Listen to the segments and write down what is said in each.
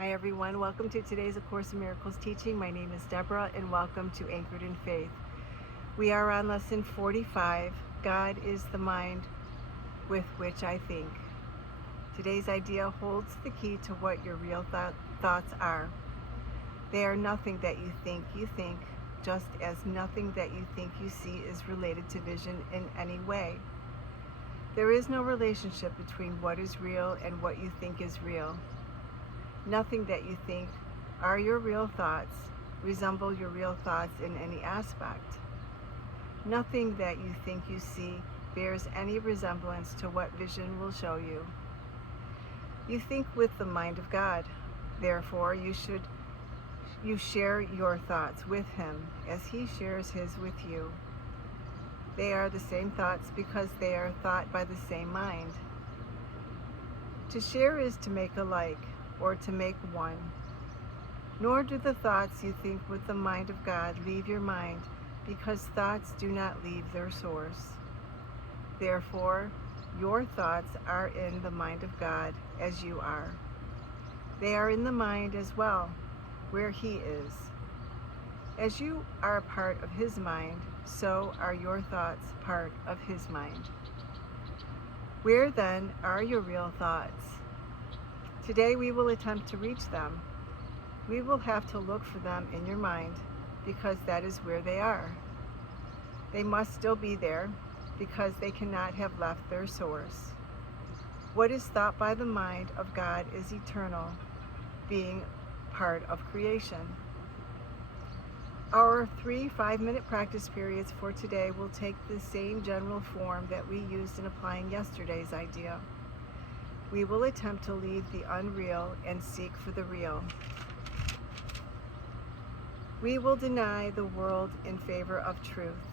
Hi everyone, welcome to today's A Course in Miracles teaching. My name is Deborah and welcome to Anchored in Faith. We are on lesson 45, God is the mind with which I think. Today's idea holds the key to what your real thoughts are. They are nothing that you think, just as nothing that you think you see is related to vision in any way. There is no relationship between what is real and what you think is real. Nothing that you think are your real thoughts resemble your real thoughts in any aspect. Nothing that you think you see bears any resemblance to what vision will show you. You think with the mind of God. Therefore, you share your thoughts with Him as He shares His with you. They are the same thoughts because they are thought by the same mind. To share is to make alike, or to make one. Nor do the thoughts you think with the mind of God leave your mind, because thoughts do not leave their source. Therefore, your thoughts are in the mind of God as you are. They are in the mind as well, where He is. As you are a part of His mind, so are your thoughts part of His mind. Where then are your real thoughts? Today we will attempt to reach them. We will have to look for them in your mind because that is where they are. They must still be there because they cannot have left their source. What is thought by the mind of God is eternal, being part of creation. Our 3 5-minute practice periods for today will take the same general form that we used in applying yesterday's idea. We will attempt to leave the unreal and seek for the real. We will deny the world in favor of truth.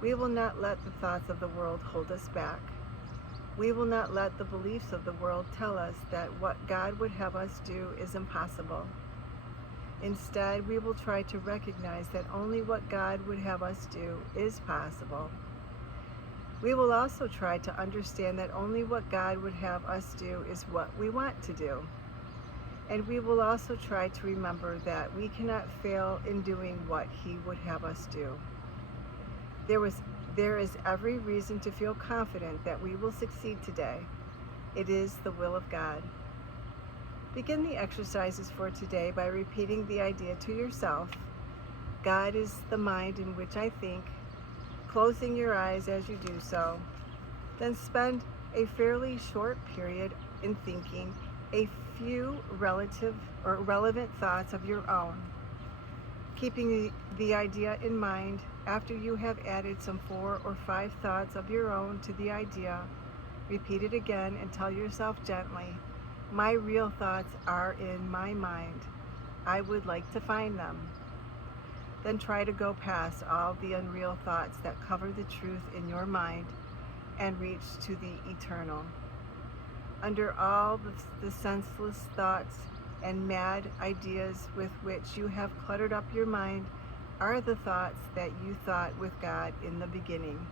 We will not let the thoughts of the world hold us back. We will not let the beliefs of the world tell us that what God would have us do is impossible. Instead, we will try to recognize that only what God would have us do is possible. We will also try to understand that only what God would have us do is what we want to do. And we will also try to remember that we cannot fail in doing what He would have us do. There is every reason to feel confident that we will succeed today. It is the will of God. Begin the exercises for today by repeating the idea to yourself. God is the mind in which I think, closing your eyes as you do so. Then spend a fairly short period in thinking a few relevant thoughts of your own. Keeping the idea in mind, after you have added some 4 or 5 thoughts of your own to the idea, repeat it again and tell yourself gently, my real thoughts are in my mind. I would like to find them. Then try to go past all the unreal thoughts that cover the truth in your mind and reach to the eternal. Under all the senseless thoughts and mad ideas with which you have cluttered up your mind are the thoughts that you thought with God in the beginning.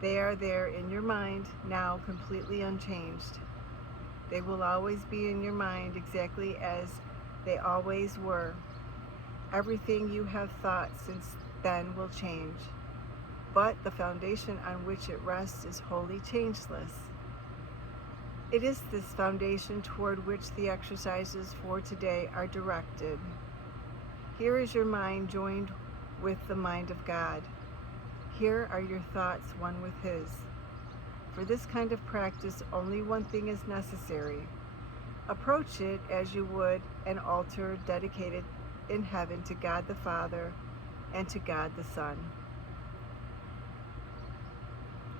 They are there in your mind now, completely unchanged. They will always be in your mind exactly as they always were. Everything you have thought since then will change, but the foundation on which it rests is wholly changeless. It is this foundation toward which the exercises for today are directed. Here is your mind joined with the mind of God. Here are your thoughts one with His. For this kind of practice, only one thing is necessary. Approach it as you would an altar dedicated in heaven to God the Father and to God the Son.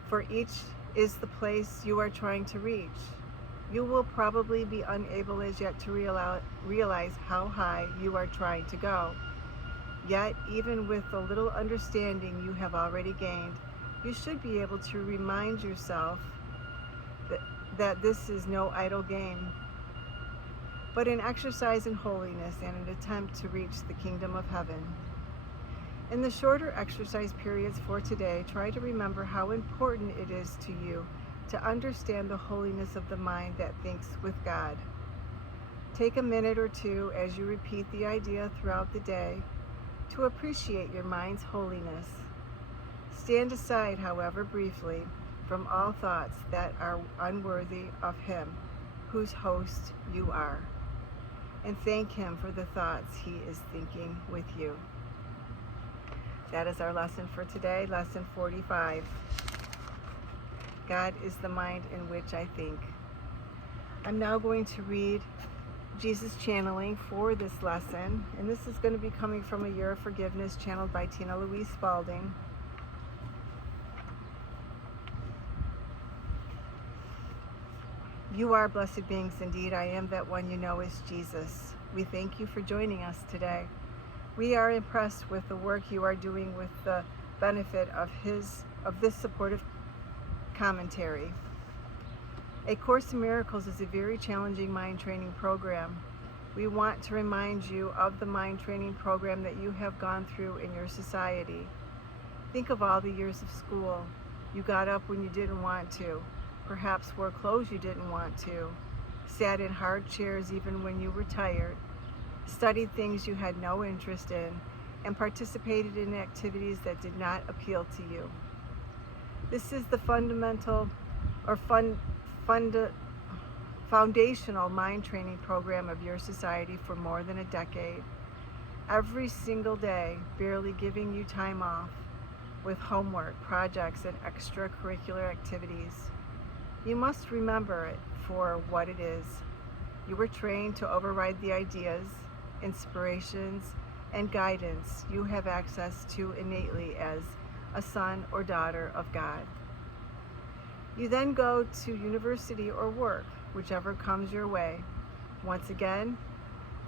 For each is the place you are trying to reach. You will probably be unable as yet to realize how high you are trying to go. Yet, even with the little understanding you have already gained, you should be able to remind yourself that this is no idle game, but an exercise in holiness and an attempt to reach the kingdom of heaven. In the shorter exercise periods for today, try to remember how important it is to you to understand the holiness of the mind that thinks with God. Take a minute or two as you repeat the idea throughout the day to appreciate your mind's holiness. Stand aside, however, briefly from all thoughts that are unworthy of Him, whose host you are, and thank Him for the thoughts He is thinking with you. That is our lesson for today, lesson 45. God is the mind in which I think. I'm now going to read Jesus channeling for this lesson, and this is going to be coming from A Year of Forgiveness, channeled by Tina Louise Spalding. You are blessed beings indeed. I am that one you know is Jesus. We thank you for joining us today. We are impressed with the work you are doing with the benefit of this supportive commentary. A Course in Miracles is a very challenging mind training program. We want to remind you of the mind training program that you have gone through in your society. Think of all the years of school. You got up when you didn't want to, perhaps wore clothes you didn't want to, sat in hard chairs even when you were tired, studied things you had no interest in, and participated in activities that did not appeal to you. This is the foundational mind training program of your society for more than a decade. Every single day, barely giving you time off, with homework, projects, and extracurricular activities. You must remember it for what it is. You were trained to override the ideas, inspirations, and guidance you have access to innately as a son or daughter of God. You then go to university or work, whichever comes your way. Once again,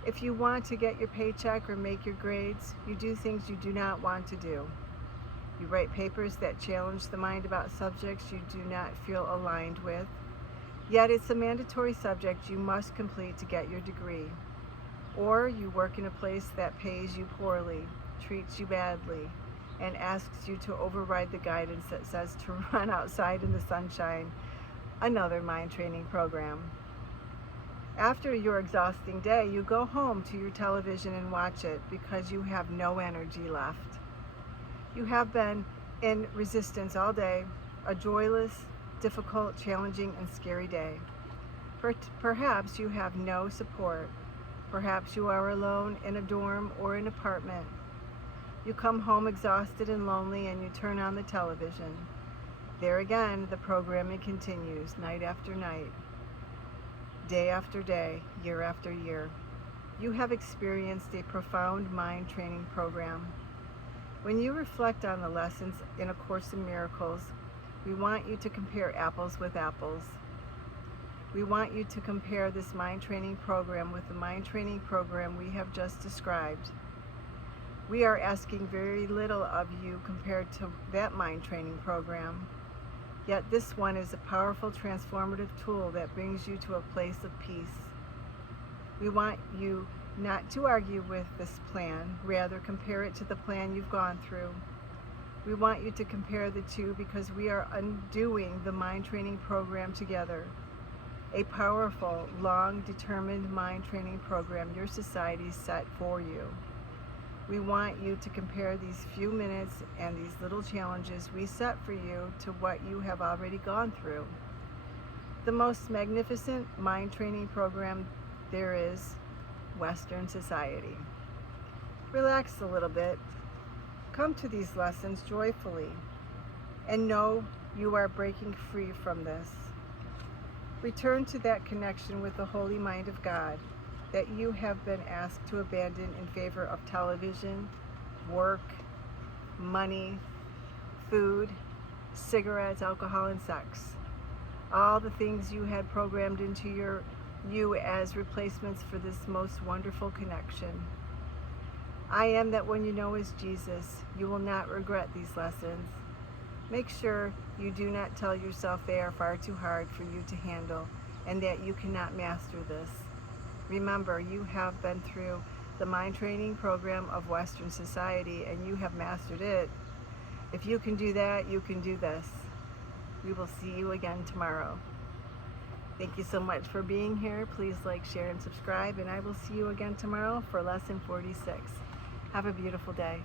if you want to get your paycheck or make your grades, you do things you do not want to do. You write papers that challenge the mind about subjects you do not feel aligned with, yet it's a mandatory subject you must complete to get your degree. Or you work in a place that pays you poorly, treats you badly, and asks you to override the guidance that says to run outside in the sunshine. Another mind training program. After your exhausting day, you go home to your television and watch it because you have no energy left. You have been in resistance all day, a joyless, difficult, challenging, and scary day. Perhaps you have no support. Perhaps you are alone in a dorm or an apartment. You come home exhausted and lonely, and you turn on the television. There again, the programming continues, night after night, day after day, year after year. You have experienced a profound mind training program. When you reflect on the lessons in A Course in Miracles, we want you to compare apples with apples. We want you to compare this mind training program with the mind training program we have just described. We are asking very little of you compared to that mind training program. Yet this one is a powerful transformative tool that brings you to a place of peace. We want you not to argue with this plan, rather compare it to the plan you've gone through. We want you to compare the two because we are undoing the mind training program together. A powerful, long, determined mind training program your society set for you. We want you to compare these few minutes and these little challenges we set for you to what you have already gone through. The most magnificent mind training program there is, Western society. Relax a little bit. Come to these lessons joyfully and know you are breaking free from this. Return to that connection with the holy mind of God that you have been asked to abandon in favor of television, work, money, food, cigarettes, alcohol, and sex. All the things you had programmed into you as replacements for this most wonderful connection. I am that one you know is Jesus. You will not regret these lessons. Make sure you do not tell yourself they are far too hard for you to handle and that you cannot master this. Remember, you have been through the mind training program of Western society and you have mastered it. If you can do that, you can do this. We will see you again tomorrow. Thank you so much for being here. Please like, share, and subscribe, and I will see you again tomorrow for lesson 46. Have a beautiful day.